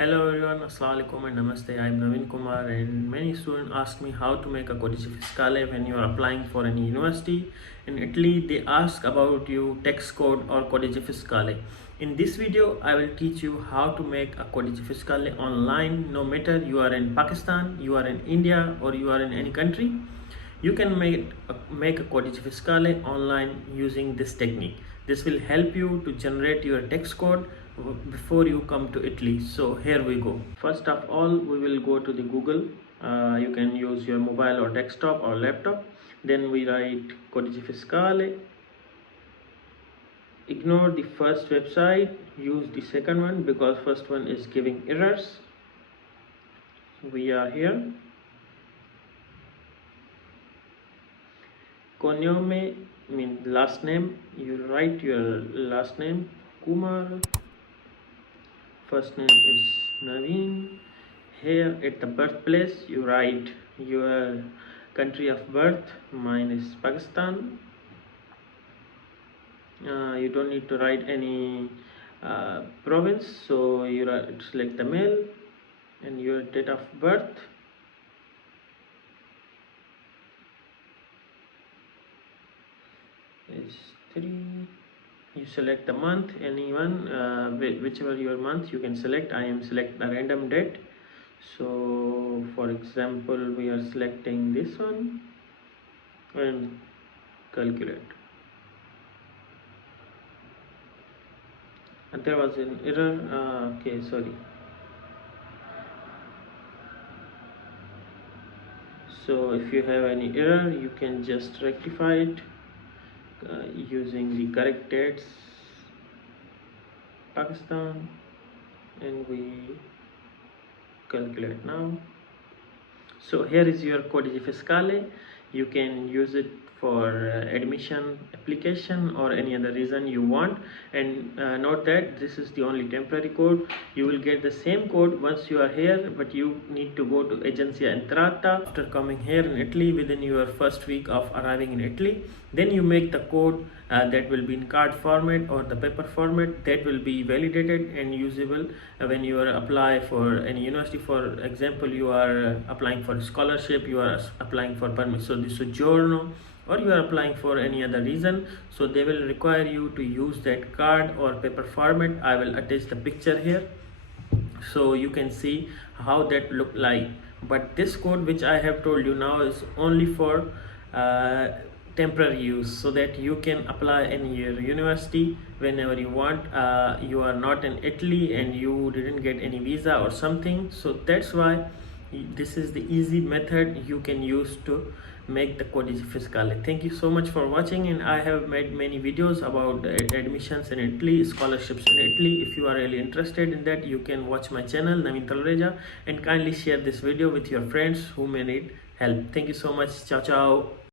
Hello everyone, Assalamu alaikum and Namaste. I'm Naveen Kumar, and many students ask me how to make a Codice fiscale when you are applying for any university. In Italy, they ask about you tax code or Codice fiscale. In this video, I will teach you how to make a Codice fiscale online, no matter you are in Pakistan, you are in India, or you are in any country. You can make a Codice fiscale online using this technique. This will help you to generate your tax code before you come to Italy. So here we go. First of all, we will go to the Google. You can use your mobile or desktop or laptop. Then we write Codice fiscale. Ignore the first website, use the second one because first one is giving errors. We are here. Cognome means last name. You write your last name Kumar. First name is Naveen. Here at the birthplace you write your country of birth. Mine is Pakistan. You don't need to write any province, so you select the male and your date of birth. Is 3. You select the month, anyone, whichever your month you can select. I am select a random date, so for example we are selecting this one and calculate. And there was an error. Okay, sorry. So if you have any error, you can just rectify it using the correct dates, Pakistan, and we calculate now. So here is your Codice fiscale. You can use it for admission application or any other reason you want, and note that this is the only temporary code. You will get the same code once you are here, but you need to go to Agenzia Entrata after coming here in Italy within your first week of arriving in Italy. Then you make the code that will be in card format or the paper format that will be validated and usable when you are apply for any university. For example, you are applying for a scholarship, you are applying for permesso di soggiorno, or you are applying for any other reason, so they will require you to use that card or paper format. I will attach the picture here so you can see how that look like. But this code which I have told you now is only for temporary use, so that you can apply in your university whenever you want. You are not in Italy and you didn't get any visa or something, so that's why this is the easy method you can use to make the Codice fiscale. Thank you so much for watching, and I have made many videos about admissions in Italy, scholarships in Italy. If you are really interested in that, you can watch my channel Naveen Talreja, and kindly share this video with your friends who may need help. Thank you so much. Ciao ciao.